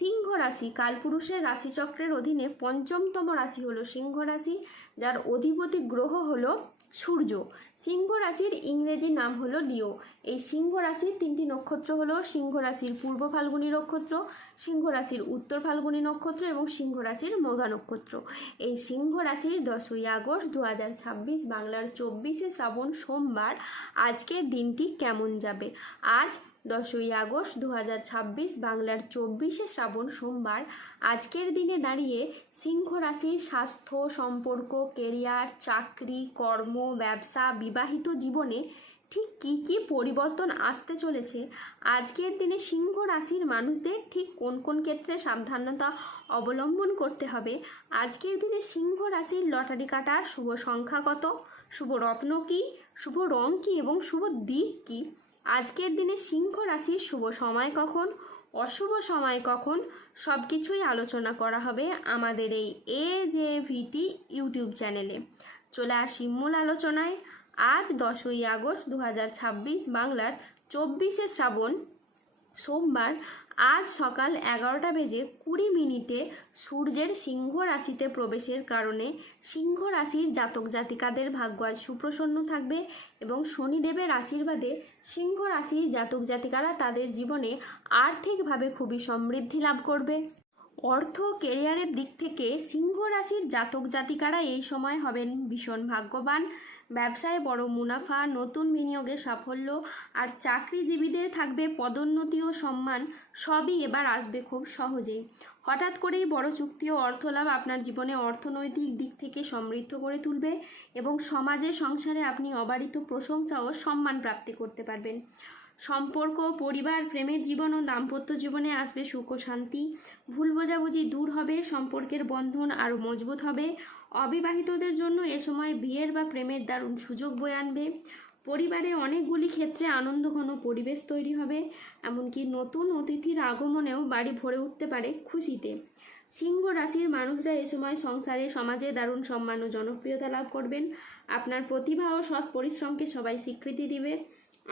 সিংহ রাশি কালপুরুষের রাশিচক্রের অধীনে পঞ্চমতম রাশি হলো সিংহ রাশি, যার অধিপতি গ্রহ হলো সূর্য। সিংহ রাশির ইংরেজি নাম হলো লিও। এই সিংহ রাশির তিনটি নক্ষত্র হলো সিংহ রাশির পূর্ব ফাল্গুনী নক্ষত্র, সিংহ রাশির উত্তর ফাল্গুনী নক্ষত্র এবং সিংহ রাশির মঘা নক্ষত্র। এই সিংহ রাশির 10ই আগস্ট 2026 বাংলার 24শে শ্রাবণ সোমবার আজকের দিনটি কেমন যাবে। আজ 10ই আগস্ট 2026 বাংলার 24শে শ্রাবণ সোমবার আজকের দিনে দাঁড়িয়ে সিংহ রাশির স্বাস্থ্য, সম্পর্ক, কেরিয়ার, চাকরি, কর্ম, ব্যবসা, বিবাহিত জীবনে ঠিক কী কী পরিবর্তন আসতে চলেছে, আজকের দিনে সিংহ রাশির মানুষদের ঠিক কোন কোন ক্ষেত্রে সাবধানতা অবলম্বন করতে হবে, আজকের দিনে সিংহ রাশির লটারি কাটার শুভ সংখ্যা কত, শুভ রত্ন কী, শুভ রং কী এবং শুভ দিক কী, আজকের দিনে সিংহ রাশির শুভ সময় কখন, অশুভ সময় কখন, সব কিছুই আলোচনা করা হবে আমাদের এই AJVT ইউটিউব চ্যানেলে। চলে আসি মূল আলোচনায়। আজ 10ই আগস্ট 2026 বাংলার 24শে শ্রাবণ সোমবার আজ সকাল 11:20 সূর্যের সিংহ রাশিতে প্রবেশের কারণে সিংহ রাশির জাতক জাতিকাদের ভাগ্য আজ সুপ্রসন্ন থাকবে এবং শনিদেবের আশীর্বাদে সিংহ রাশির জাতক জাতিকারা তাদের জীবনে আর্থিকভাবে খুবই সমৃদ্ধি লাভ করবে। অর্থ কেরিয়ারের দিক থেকে সিংহ রাশির জাতক জাতিকারা এই সময় হবেন ভীষণ ভাগ্যবান। ব্যবসায় বড় মুনাফা, নতুন বিনিয়োগে সাফল্য আর চাকরিজীবীদের থাকবে পদোন্নতি ও সম্মান, সবই এবার আসবে খুব সহজেই। হঠাৎ করেই বড় চুক্তি ও অর্থলাভ আপনার জীবনে অর্থনৈতিক দিক থেকে সমৃদ্ধ করে তুলবে এবং সমাজে সংসারে আপনি অবারিত প্রশংসা ও সম্মান প্রাপ্তি করতে পারবেন। সম্পর্ক, পরিবার, প্রেমের জীবন ও দাম্পত্য জীবনে আসবে সুখ ও শান্তি। ভুল বোঝাবুঝি দূর হবে, সম্পর্কের বন্ধন আরও মজবুত হবে। অবিবাহিতদের জন্য এ সময় বিয়ের বা প্রেমের দারুণ সুযোগ বয়ে আনবে। পরিবারে অনেকগুলি ক্ষেত্রে আনন্দঘন পরিবেশ তৈরি হবে, এমনকি নতুন অতিথির আগমনেও বাড়ি ভরে উঠতে পারে খুশিতে। সিংহ রাশির মানুষরা এ সময় সংসারে, সমাজে দারুণ সম্মান ও জনপ্রিয়তা লাভ করবেন। আপনার প্রতিভা ও সৎ পরিশ্রমকে সবাই স্বীকৃতি দিবে।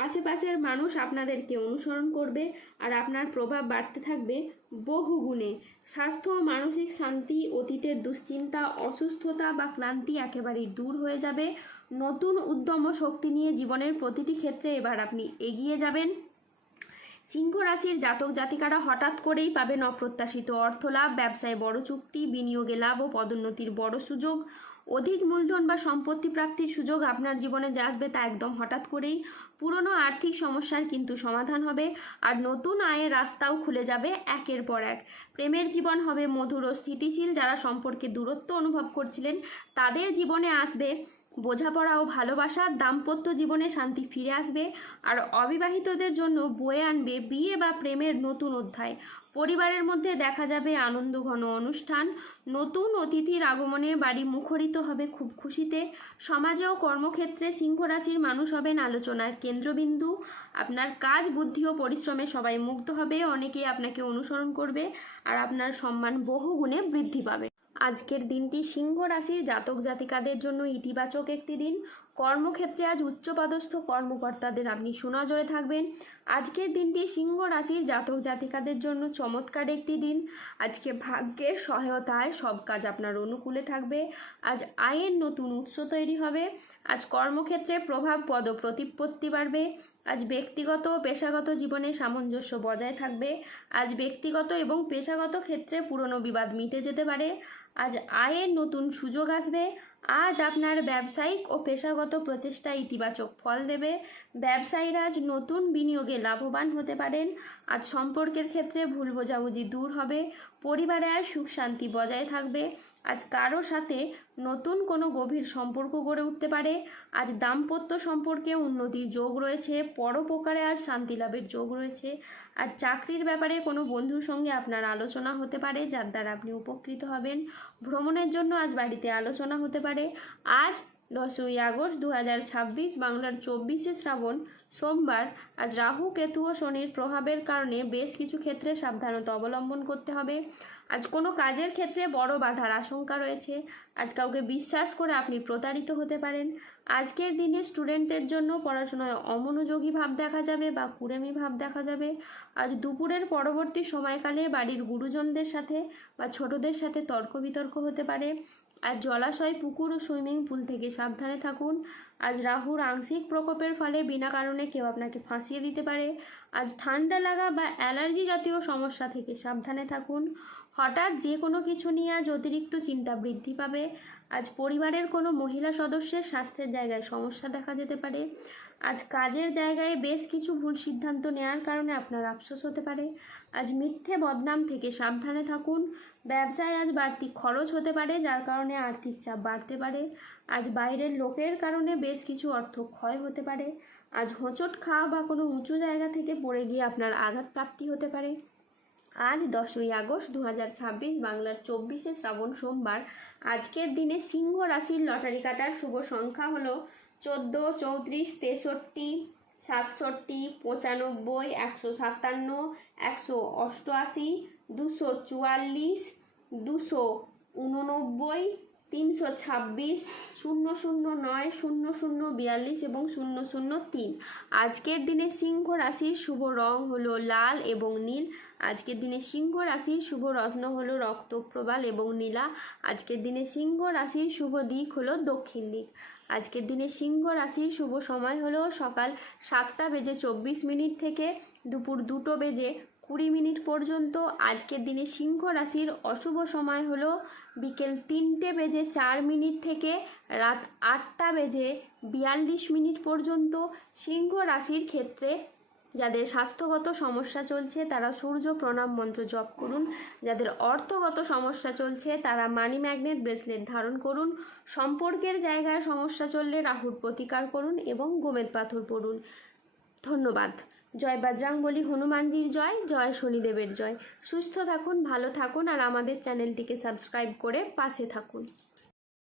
আশেপাশের মানুষ আপনাদেরকে অনুসরণ করবে আর আপনার প্রভাব বাড়তে থাকবে বহু গুণে। স্বাস্থ্য ও মানসিক শান্তি, অতীতের দুশ্চিন্তা, অসুস্থতা বা ক্লান্তি একেবারেই দূর হয়ে যাবে। নতুন উদ্যম ও শক্তি নিয়ে জীবনের প্রতিটি ক্ষেত্রে এবার আপনি এগিয়ে যাবেন। সিংহ রাশির জাতক জাতিকারা হঠাৎ করেই পাবেন অপ্রত্যাশিত অর্থলাভ, ব্যবসায় বড় চুক্তি, বিনিয়োগে লাভ ও পদোন্নতির বড় সুযোগ। অধিক মূলধন বা সম্পত্তি প্রাপ্তির সুযোগ আপনার জীবনে যা আসবে তা একদম হঠাৎ করেই। পুরনো আর্থিক সমস্যার কিন্তু সমাধান হবে আর নতুন আয়ের রাস্তাও খুলে যাবে একের পর এক। প্রেমের জীবন হবে মধুর ও স্থিতিশীল। যারা সম্পর্কে দূরত্ব অনুভব করছিলেন তাদের জীবনে আসবে বোঝাপড়া ও ভালোবাসা। দাম্পত্য জীবনে শান্তি ফিরে আসবে আর অবিবাহিতদের জন্য বয়ে আনবে বিয়ে বা প্রেমের নতুন অধ্যায়। পরিবারের মধ্যে দেখা যাবে আনন্দঘন অনুষ্ঠান। নতুন অতিথির আগমনে বাড়ি মুখরিত হবে খুব খুশিতে। সমাজে ও কর্মক্ষেত্রে সিংহ রাশির মানুষ হবেন আলোচনার কেন্দ্রবিন্দু। আপনার কাজ, বুদ্ধি ও পরিশ্রমে সবাই মুগ্ধ হবে, অনেকেই আপনাকে অনুসরণ করবে আর আপনার সম্মান বহুগুণে বৃদ্ধি পাবে। আজকের দিনটি সিংহ রাশির জাতক জাতিকাদের জন্য ইতিবাচক একটি দিন। কর্মক্ষেত্রে আজ উচ্চপদস্থ কর্মকর্তাদের আপনি সুনজরে থাকবেন। আজকের দিনটি সিংহ রাশির জাতক জাতিকাদের জন্য চমৎকার একটি দিন। আজকে ভাগ্যের সহায়তায় সব কাজ আপনার অনুকূলে থাকবে। আজ আয়ের নতুন উৎস তৈরি হবে। আজ কর্মক্ষেত্রে প্রভাব, পদ ও প্রতিপত্তি বাড়বে। আজ ব্যক্তিগত ও পেশাগত জীবনে সামঞ্জস্য বজায় থাকবে। আজ ব্যক্তিগত এবং পেশাগত ক্ষেত্রে পুরনো বিবাদ মিটে যেতে পারে। আজ আয়ের নতুন সুযোগ আসবে। আজ আপনার ব্যবসায়িক ও পেশাগত প্রচেষ্টা ইতিবাচক ফল দেবে। ব্যবসায়ীরা আজ নতুন বিনিয়োগে লাভবান হতে পারেন। আজ সম্পর্কের ক্ষেত্রে ভুল বোঝাবুঝি দূর হবে। পরিবারে আজ সুখ শান্তি বজায় থাকবে। আজ কারো সাথে নতুন কোনো গভীর সম্পর্ক গড়ে উঠতে পারে। আজ দাম্পত্য সম্পর্কে উন্নতির যোগ রয়েছে। পরোপকারে আজ শান্তি লাভের যোগ রয়েছে। আর চাকরির ব্যাপারে কোনো বন্ধুর সঙ্গে আপনার আলোচনা হতে পারে, যার দ্বারা আপনি উপকৃত হবেন। ভ্রমণের জন্য আজ বাড়িতে আলোচনা হতে পারে। আজ 10ই আগস্ট 2026 বাংলার 24শে শ্রাবণ সোমবার, আজ রাহু কেতু ও শনির প্রভাবের কারণে বেশ কিছু ক্ষেত্রে সাবধানতা অবলম্বন করতে হবে। আজ কোনো কাজের ক্ষেত্রে বড় বাধার আশঙ্কা রয়েছে। আজ কাউকে বিশ্বাস করে আপনি প্রতারিত হতে পারেন। আজকের দিনে স্টুডেন্টদের জন্য পড়াশোনায় অমনোযোগী ভাব দেখা যাবে বা কুড়েমি ভাব দেখা যাবে। আজ দুপুরের পরবর্তী সময়কালে বাড়ির গুরুজনদের সাথে বা ছোটদের সাথে তর্ক বিতর্ক হতে পারে। আজ জলাশয়, পুকুর ও সুইমিং পুল থেকে সাবধানে থাকুন। আজ রাহুর আংশিক প্রকোপের ফলে বিনা কারণে কেউ আপনাকে ফাঁসিয়ে দিতে পারে। আজ ঠান্ডা লাগা বা অ্যালার্জি জাতীয় সমস্যা থেকে সাবধানে থাকুন। হঠাৎ যে কোনো কিছু নিয়ে আজ অতিরিক্ত চিন্তা বৃদ্ধি পাবে। আজ পরিবারের কোনো মহিলা সদস্যের স্বাস্থ্যের জায়গায় সমস্যা দেখা যেতে পারে। আজ কাজের জায়গায় বেশ কিছু ভুল সিদ্ধান্ত নেওয়ার কারণে আপনার আফসোস হতে পারে। আজ মিথ্যে বদনাম থেকে সাবধানে থাকুন। ব্যবসায় আজ বাড়তি খরচ হতে পারে, যার কারণে আর্থিক চাপ বাড়তে পারে। আজ বাইরের লোকের কারণে বেশ কিছু অর্থ ক্ষয় হতে পারে। আজ হোঁচট খাওয়া বা কোনো উঁচু জায়গা থেকে পড়ে গিয়ে আপনার আঘাত প্রাপ্তি হতে পারে। আজ 10ই আগস্ট 2026, বাংলার 24শে শ্রাবণ, সোমবার। আজকের দিনে সিংহ রাশির লটারি কাটার শুভ সংখ্যা হলো 14, 34, 63, 67, 95, 157, 188, 244, 289, 326, 009, 0042 এবং 003। আজকের দিনে সিংহ রাশির শুভ রং হলো লাল এবং নীল। আজকের দিনে সিংহ রাশির শুভ রত্ন হলো রক্তপ্রবাল এবং নীলা। আজকের দিনে সিংহ রাশির শুভ দিক হলো দক্ষিণ দিক। আজকের দিনে সিংহ রাশির শুভ সময় হলো সকাল 7:24 থেকে দুপুর 2:20 পর্যন্ত। আজকের দিনে সিংহ রাশির অশুভ সময় হলো বিকেল 3:04 থেকে রাত 8:42 পর্যন্ত। সিংহ রাশির ক্ষেত্রে যাদের স্বাস্থ্যগত সমস্যা চলছে তারা সূর্য প্রণাম মন্ত্র জপ করুন। যাদের অর্থগত সমস্যা চলছে তারা মানি ম্যাগনেট ব্রেসলেট ধারণ করুন। সম্পর্কের জায়গায় সমস্যা চললে রাহুর প্রতিকার করুন এবং গোমেদ পাথর পড়ুন। ধন্যবাদ। জয় বজরংবলী হনুমানজির জয়, জয় শনিদেবের জয়। সুস্থ থাকুন, ভালো থাকুন আর আমাদের চ্যানেলটিকে সাবস্ক্রাইব করে পাশে থাকুন।